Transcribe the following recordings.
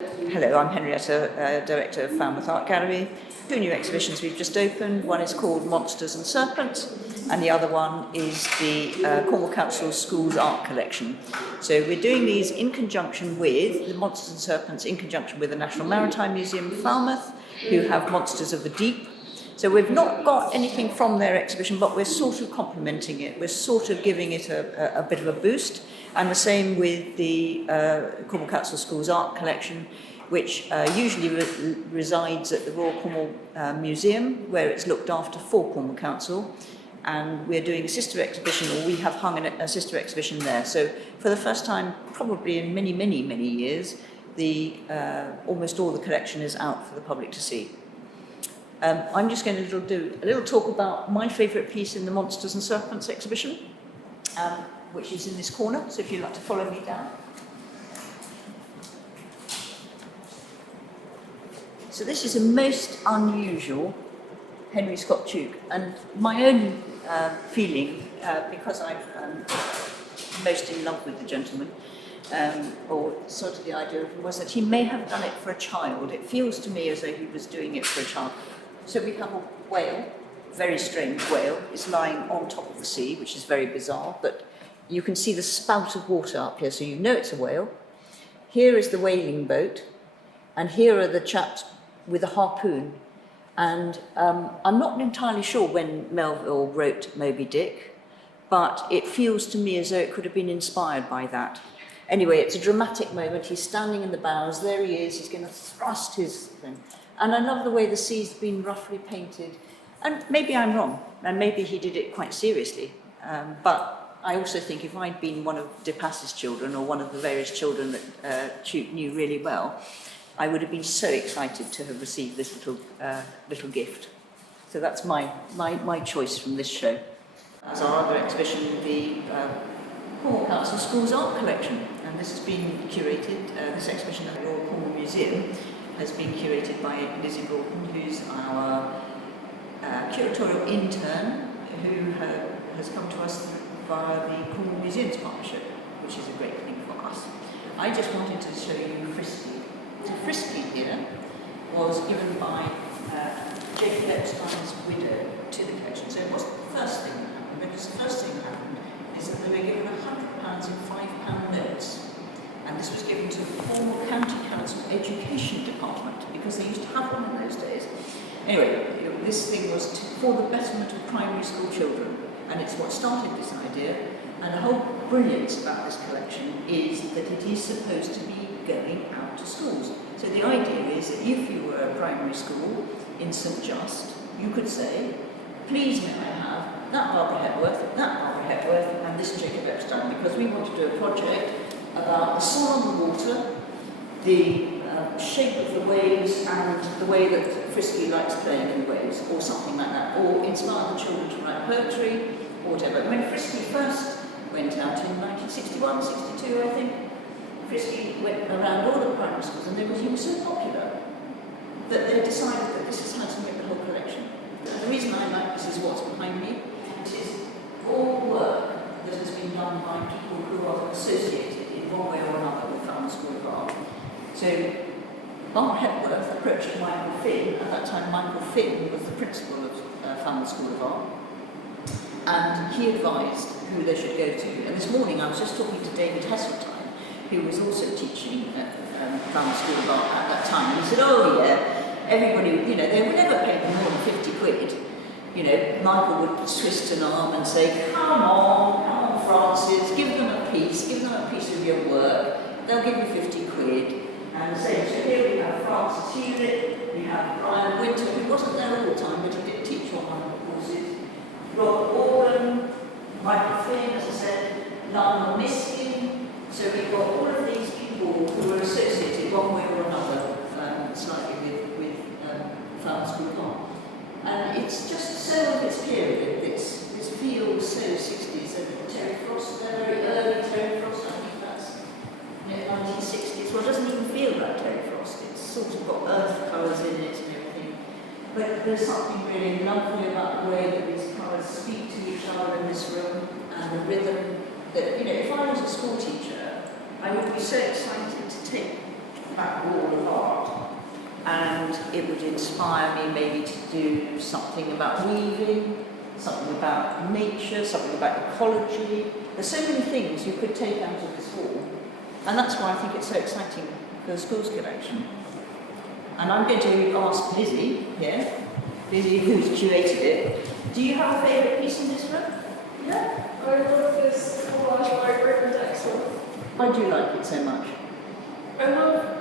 Hello, I'm Henrietta, Director of Falmouth Art Gallery. Two new exhibitions we've just opened. One is called Monsters and Serpents, and the other one is the Cornwall Council Schools Art Collection. So we're doing these in conjunction with the Monsters and Serpents, in conjunction with the National Maritime Museum of Falmouth, who have Monsters of the Deep. So we've not got anything from their exhibition, but we're sort of complementing it. We're sort of giving it a bit of a boost. And the same with the Cornwall Council Schools Art Collection, which usually resides at the Royal Cornwall Museum, where it's looked after for Cornwall Council. And we're doing a sister exhibition, or we have hung a sister exhibition there. So for the first time, probably in many, many, many years, almost all the collection is out for the public to see. I'm just going to do a little talk about my favourite piece in the Monsters and Serpents exhibition, which is in this corner, so if you'd like to follow me down. So this is a most unusual Henry Scott Tuke, and my own feeling, because I'm most in love with the gentleman, or sort of the idea of him, was that he may have done it for a child. It feels to me as though he was doing it for a child. So we have a whale, very strange whale. It's lying on top of the sea, which is very bizarre, but you can see the spout of water up here, so you know it's a whale. Here is the whaling boat, and here are the chaps with a harpoon. And I'm not entirely sure when Melville wrote Moby Dick, but it feels to me as though it could have been inspired by that. Anyway, it's a dramatic moment. He's standing in the bows. There he is. He's going to thrust his thing. And I love the way the sea's been roughly painted. And maybe I'm wrong, and maybe he did it quite seriously. But I also think if I'd been one of De Pass's children, or one of the various children that Tuke knew really well, I would have been so excited to have received this little gift. So that's my choice from this show. As our other exhibition, the Cornwall Council Schools Art Collection, and this has been curated. This exhibition at the Royal Cornwall Museum has been curated by Lizzie Broughton, who's our curatorial intern, who has come to us via the Cornwall Museums Partnership, which is a great thing for us. I just wanted to show you Frisky. So Frisky here was given by Jacob Epstein's widow to the collection. So it wasn't the first thing that happened, because the first thing that happened is that they were given £100 in £5 notes. And this was given to the Cornwall County Council Education Department, because they used to have one in those days. Anyway, this thing was for the betterment of primary school children, and it's what started this idea. And the whole brilliance about this collection is that it is supposed to be going out to schools. So the idea is that if you were a primary school in St Just, you could say, please may I have that Barbara Hepworth, and this Jacob Epstein, because we want to do a project about the sun on the water, the shape of the waves, and the way that Frisky likes playing in the waves, or something like that, or inspire the children to write poetry, or whatever. When Frisky first went out in 1961, 62, I think, Frisky went around all the primary schools, and he was so popular that they decided that this is how to make the whole collection. And the reason I like this is what's behind me. It is all work that has been done by people who are associated in one way or another with Falmouth School of Art. So Barbara Hepworth approached Michael Finn. At that time, Michael Finn was the principal of Falmouth School of Art, and he advised who they should go to. And this morning I was just talking to David Heseltine, who was also teaching at Falmouth School of Art at that time, and he said, oh yeah, everybody, they would never pay them more than 50 quid. Michael would twist an arm and say, come on, Francis, give them a piece of your work, they'll give you 50 quid. And so here we have Francis Hewlett, we have Brian Winter, who wasn't there all the time, but he did teach on one of the courses, Robert Organ, Michael Finn, as I said, Lionel Miskin. So we've got all of these people who are associated one way or another, slightly with Falmouth School of Art. And it's just so of its period, this feels so 60s, and Terry Frost, very early Terry Frost, I think that's 1960s. Well, it doesn't even feel like Terry Frost. It's sort of got earth colours in it and everything. But there's something really lovely about the way that these colours speak to each other in this room, and the rhythm that, if I was a school teacher, I would be so excited to take that wall of art, and it would inspire me maybe to do something about weaving, something about nature, something about ecology. There's so many things you could take out of this wall, and that's why I think it's so exciting for the schools collection. And I'm going to ask Lizzie here, Lizzie who's curated it, do you have a favourite piece in this room? Yeah, I love this collage by Britain Dexter. Why do you like it so much? I love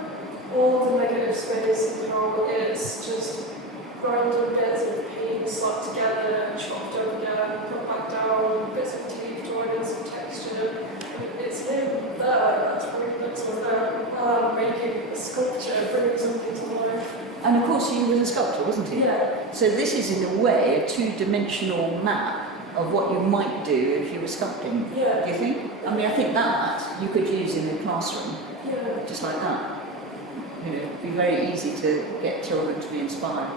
all the negative space and how it's just random bits of paint slapped together, chopped up again, put back down, bits of tape joined in some texture. And it's him there, that's Britain Dexter there, making a sculpture, bringing something to life. And of course he was a sculptor, wasn't he? Yeah. So this is in a way a two-dimensional map of what you might do if you were sculpting. Yeah. Do you think? I mean, I think that you could use in the classroom, Yeah. just like that. You know, it'd be very easy to get children to be inspired.